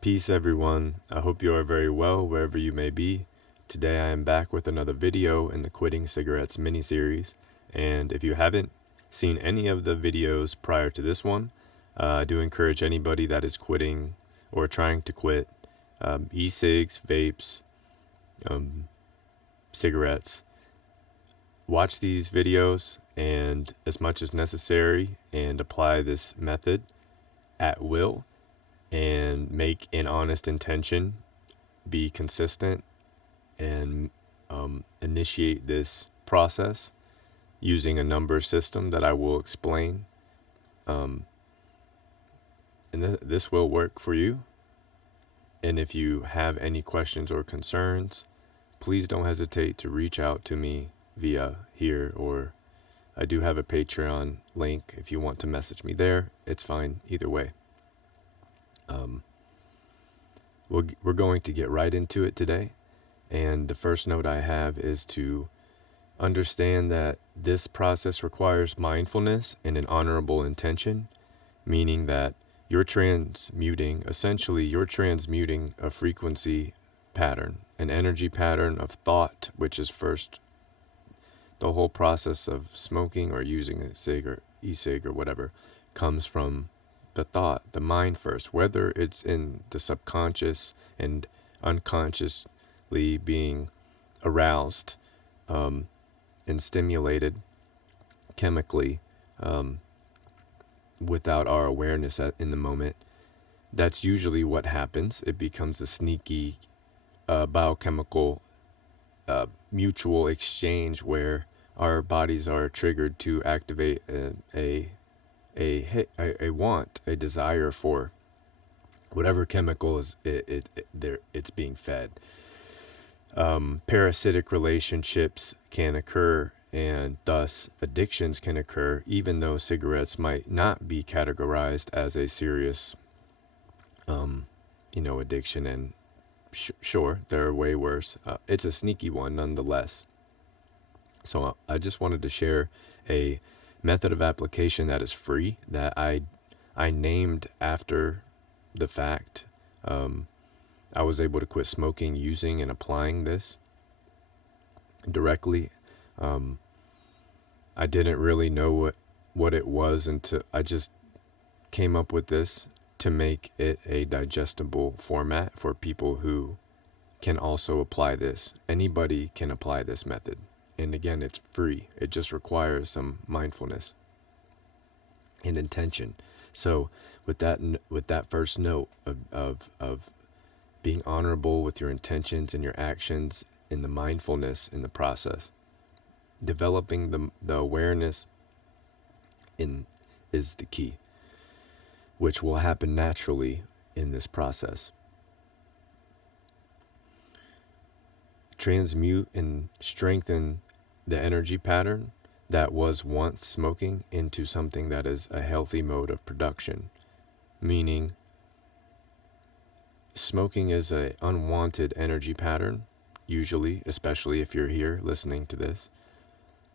Peace, everyone. I hope you are very well wherever you may be. Today I am back with another video in the Quitting Cigarettes mini-series, and if you haven't seen any of the videos prior to this one, I do encourage anybody that is quitting or trying to quit e-cigs, vapes, cigarettes. Watch these videos and as much as necessary and apply this method at will and make an honest intention, be consistent, and initiate this process using a number system that I will explain. And this will work for you. And if you have any questions or concerns, please don't hesitate to reach out to me via here, or I do have a Patreon link if you want to message me there. It's fine either way. We're going to get right into it today. And the first note I have is to understand that this process requires mindfulness and an honorable intention, meaning that essentially you're transmuting a frequency pattern, an energy pattern of thought, which is first the whole process of smoking or using a cig or e-cig or whatever comes from the thought, the mind first, whether it's in the subconscious and unconsciously being aroused and stimulated chemically without our awareness in the moment. That's usually what happens. It becomes a sneaky biochemical mutual exchange where our bodies are triggered to activate a want, a desire for whatever chemical is it's being fed. Parasitic relationships can occur, and thus addictions can occur, even though cigarettes might not be categorized as a serious, addiction. And sure, they're way worse. It's a sneaky one nonetheless. So I just wanted to share a method of application that is free that I named after the fact. I was able to quit smoking using and applying this directly. I didn't really know what it was until I just came up with this to make it a digestible format for people who can also apply this. Anybody can apply this method. And again, it's free. It just requires some mindfulness and intention. So with that first note of being honorable with your intentions and your actions, in the mindfulness in the process, developing the awareness is the key, which will happen naturally in this process. Transmute and strengthen the energy pattern that was once smoking into something that is a healthy mode of production, meaning smoking is an unwanted energy pattern, usually, especially if you're here listening to this.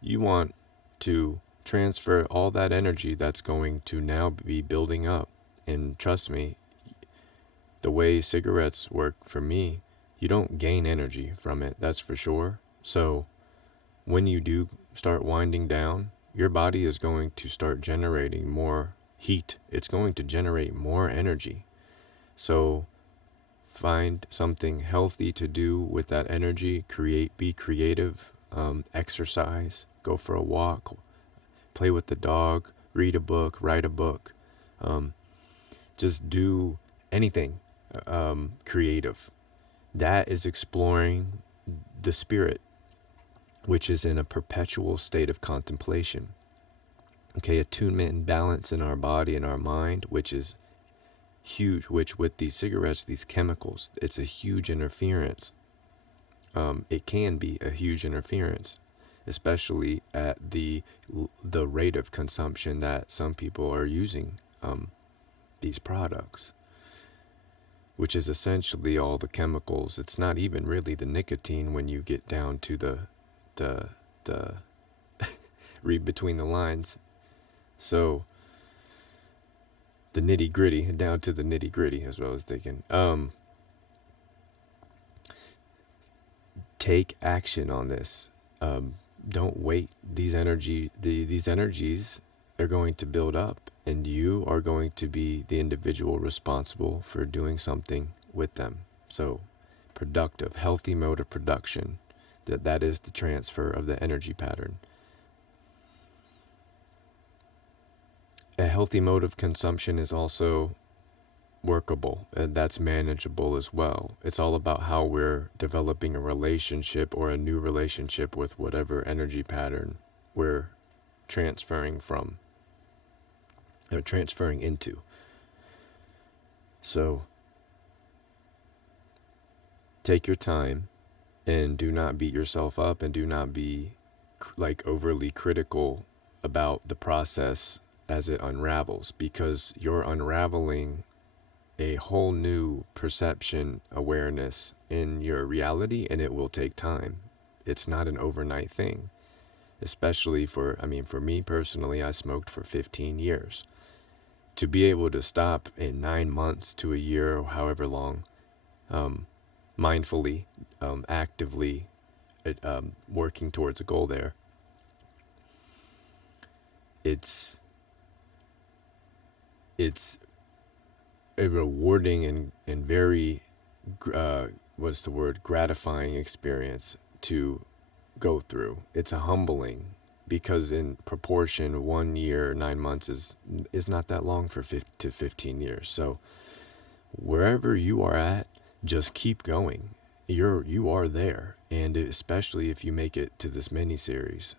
You want to transfer all that energy that's going to now be building up. And trust me, the way cigarettes work for me, you don't gain energy from it, that's for sure. So when you do start winding down, your body is going to start generating more heat. It's going to generate more energy. So find something healthy to do with that energy. Be creative, exercise, go for a walk, play with the dog, read a book, write a book. Just do anything creative. That is exploring the spirit, which is in a perpetual state of contemplation. Okay, attunement and balance in our body and our mind, which is huge, which with these cigarettes, these chemicals, it's a huge interference. It can be a huge interference, especially at the rate of consumption that some people are using these products, which is essentially all the chemicals. It's not even really the nicotine when you get down to the read between the lines. So the nitty gritty, down to the nitty gritty, as well as thinking. Take action on this. Don't wait. These energies are going to build up, and you are going to be the individual responsible for doing something with them. So, productive, healthy mode of production. That is the transfer of the energy pattern. A healthy mode of consumption is also workable, and that's manageable as well. It's all about how we're developing a relationship or a new relationship with whatever energy pattern we're transferring from or transferring into. So take your time and do not beat yourself up, and do not be like overly critical about the process as it unravels, because you're unraveling a whole new perception, awareness in your reality, and it will take time. It's not an overnight thing, especially for me personally, I smoked for 15 years. To be able to stop in 9 months to a year, or however long, mindfully, actively working towards a goal there, it's a rewarding and very what's the word, gratifying experience to go through. It's a humbling, because in proportion, 1 year, 9 months is not that long for 15 years. So wherever you are at, just keep going. You are there, and especially if you make it to this mini series,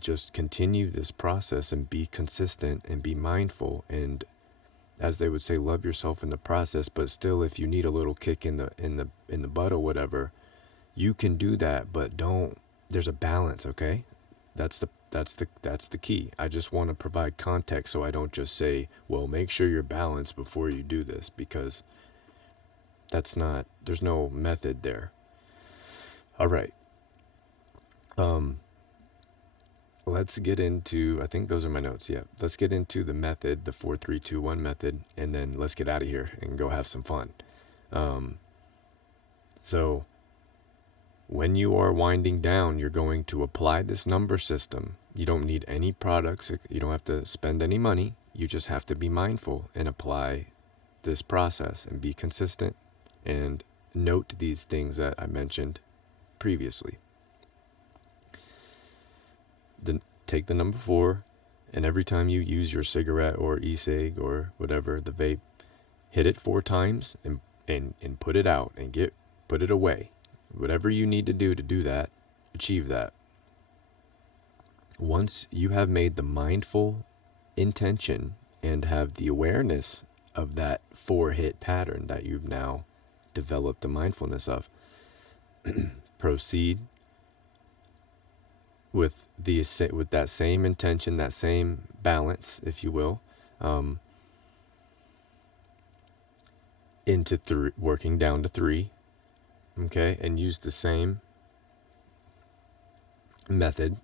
just continue this process and be consistent and be mindful, and as they would say, love yourself in the process. But still, if you need a little kick in the butt or whatever, you can do that, but don't. There's a balance, okay? That's the key. I just want to provide context, so I don't just say, well, make sure you're balanced before you do this, because there's no method there. All right. Let's get into, I think those are my notes. Yeah. Let's get into the method, the 4-3-2-1 method, and then let's get out of here and go have some fun. So when you are winding down, you're going to apply this number system. You don't need any products. You don't have to spend any money. You just have to be mindful and apply this process and be consistent and note these things that I mentioned previously. Take the number 4, and every time you use your cigarette or e-cig or whatever, the vape, hit it 4 times and put it out and put it away. Whatever you need to do that, achieve that. Once you have made the mindful intention and have the awareness of that 4-hit pattern that you've now developed the mindfulness of, proceed with that same intention, that same balance, if you will, into working down to 3, okay, and use the same method,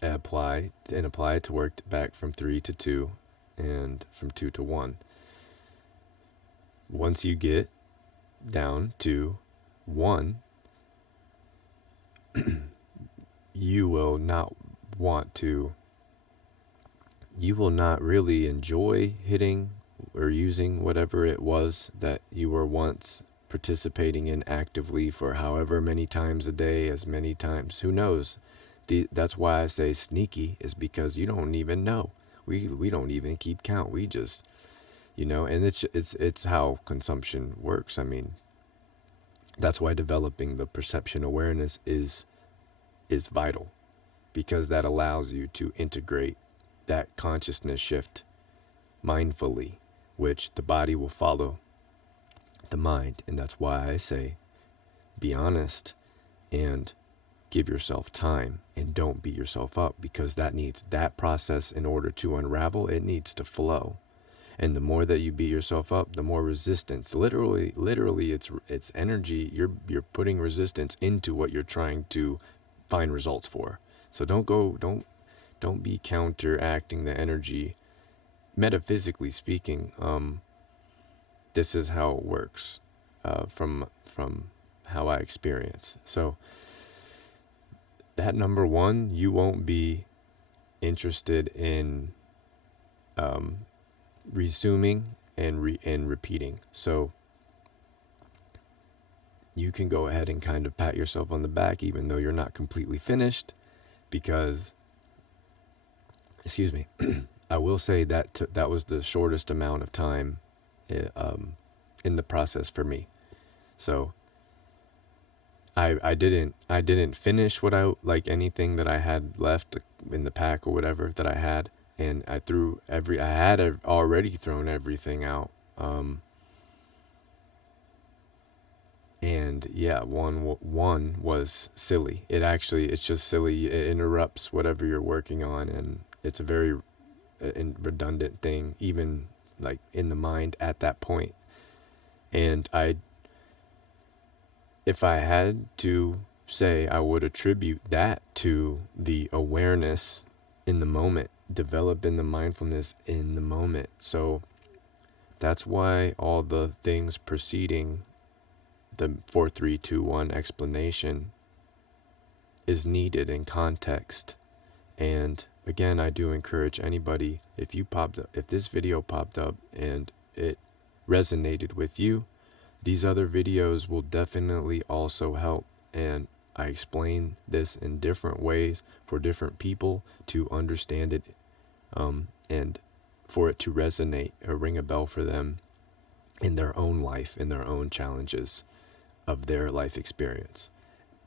apply it to work back from 3 to 2, and from 2 to 1. Once you get down to 1, you will not really enjoy hitting or using whatever it was that you were once participating in actively for however many times a day, as many times, who knows. That's why I say sneaky, is because you don't even know. We don't even keep count. We just, and it's how consumption works. I mean, that's why developing the perception awareness is vital, because that allows you to integrate that consciousness shift mindfully, which the body will follow the mind. And that's why I say, be honest and give yourself time, and don't beat yourself up, because that process, in order to unravel, it needs to flow. And the more that you beat yourself up, the more resistance. Literally, it's energy. You're putting resistance into what you're trying to find results for. So don't be counteracting the energy metaphysically speaking, this is how it works, from how I experience. So that number one, you won't be interested in resuming and repeating. So you can go ahead and kind of pat yourself on the back, even though you're not completely finished, because, excuse me, I will say that that was the shortest amount of time in the process for me. So I didn't finish what I like anything that I had left in the pack or whatever that I had, and I had already thrown everything out. And yeah, one was silly. It's just silly. It interrupts whatever you're working on, and it's a very redundant thing, even like in the mind at that point. And if I had to say, I would attribute that to the awareness in the moment, develop in the mindfulness in the moment. So that's why all the things preceding the 4-3-2-1 explanation is needed in context. And again, I do encourage anybody, if this video popped up and it resonated with you, these other videos will definitely also help. And I explain this in different ways for different people to understand it, and for it to resonate or ring a bell for them in their own life, in their own challenges of their life experience.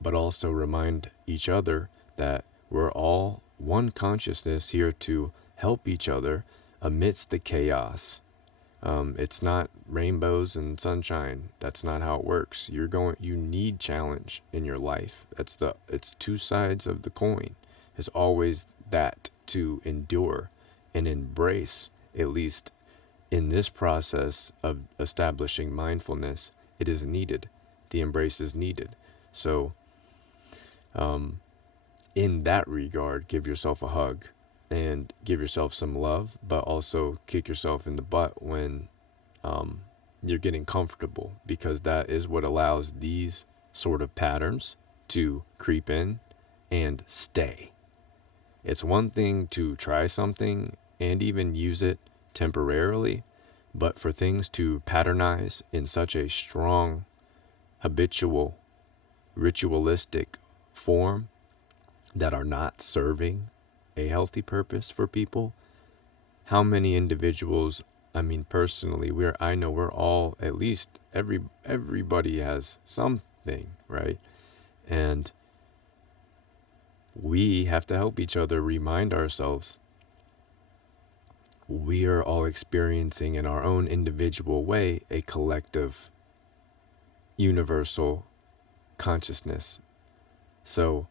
But also remind each other that we're all one consciousness here to help each other amidst the chaos. It's not rainbows and sunshine. That's not how it works. You need challenge in your life. It's two sides of the coin. It's always that to endure and embrace, at least in this process of establishing mindfulness, it is needed. The embrace is needed. So, in that regard, give yourself a hug and give yourself some love, but also kick yourself in the butt when you're getting comfortable, because that is what allows these sort of patterns to creep in and stay. It's one thing to try something and even use it temporarily, but for things to patternize in such a strong, habitual, ritualistic form that are not serving a healthy purpose for people, how many individuals, I mean, personally, I know we're all, at least everybody has something, right? And we have to help each other remind ourselves we are all experiencing in our own individual way a collective, universal consciousness. So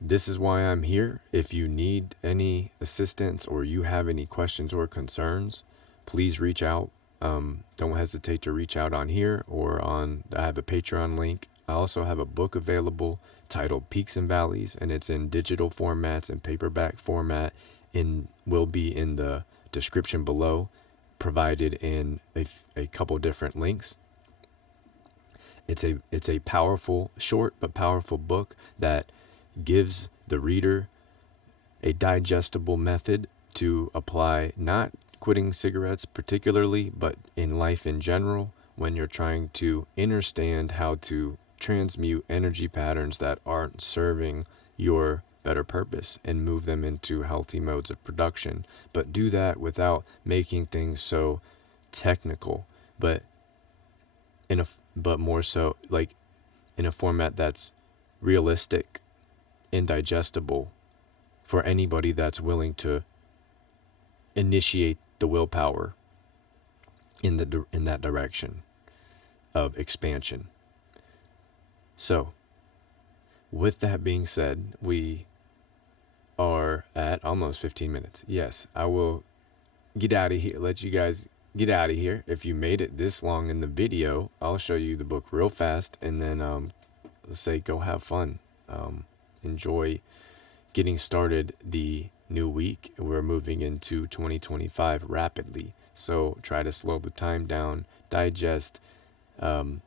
this is why I'm here. If you need any assistance or you have any questions or concerns, please reach out. Don't hesitate to reach out on here or I have a Patreon link. I also have a book available titled Peaks and Valleys, and it's in digital formats and paperback format, will be in the description below, provided in a couple different links. It's a powerful, short but powerful book that gives the reader a digestible method to apply, not quitting cigarettes particularly, but in life in general, when you're trying to understand how to transmute energy patterns that aren't serving your better purpose and move them into healthy modes of production. But do that without making things so technical, but more so like in a format that's realistic and digestible for anybody that's willing to initiate the willpower in that direction of expansion. So, with that being said, we are at almost 15 minutes. Yes, I will get out of here, let you guys get out of here. If you made it this long in the video, I'll show you the book real fast, and then let's say go have fun. Enjoy getting started the new week. We're moving into 2025 rapidly. So try to slow the time down, digest, um,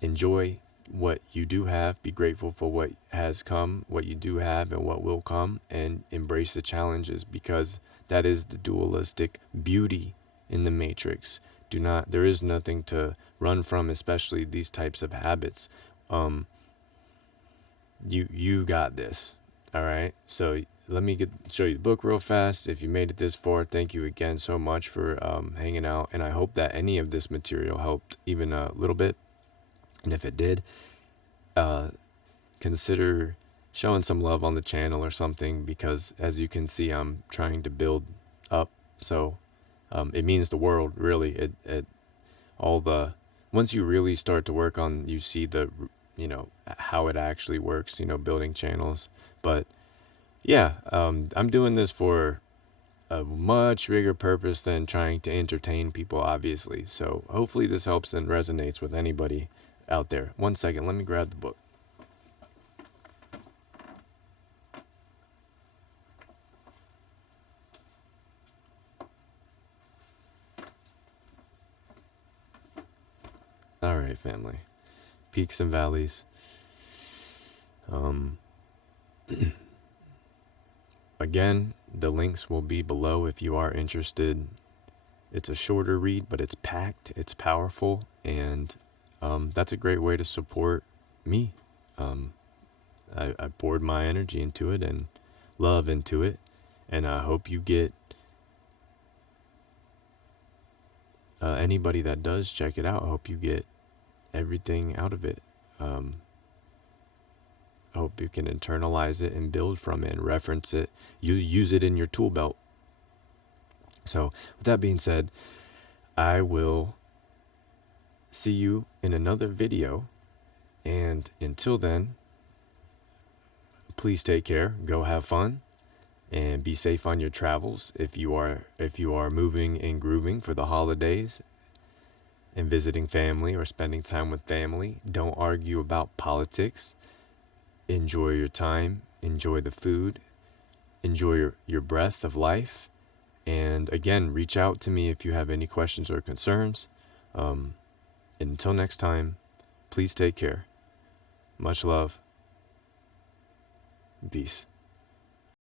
enjoy what you do have, be grateful for what has come, what you do have, and what will come, and embrace the challenges, because that is the dualistic beauty in the matrix. There is nothing to run from, especially these types of habits. Um, you got this. All right. So let me show you the book real fast. If you made it this far, thank you again so much for hanging out, and I hope that any of this material helped even a little bit. And if it did, consider showing some love on the channel or something, because as you can see, I'm trying to build up. So it means the world, really. It all the once you really start to work on, you see the how it actually works, building channels. But yeah, I'm doing this for a much bigger purpose than trying to entertain people, obviously. So hopefully this helps and resonates with anybody out there. 1 second, let me grab the book. All right, family. Peaks and valleys. Again, the links will be below if you are interested. It's a shorter read, but it's packed, it's powerful, and that's a great way to support me. I poured my energy into it and love into it, and I hope you get anybody that does check it out. I hope you get everything out of it. I hope you can internalize it and build from it and reference it. You use it in your tool belt. So with that being said, I will see you in another video. And until then, please take care, go have fun, and be safe on your travels. If you are moving and grooving for the holidays and visiting family or spending time with family, don't argue about politics. Enjoy your time, enjoy the food, enjoy your breath of life. And again, reach out to me if you have any questions or concerns. Until next time, please take care. Much love. Peace.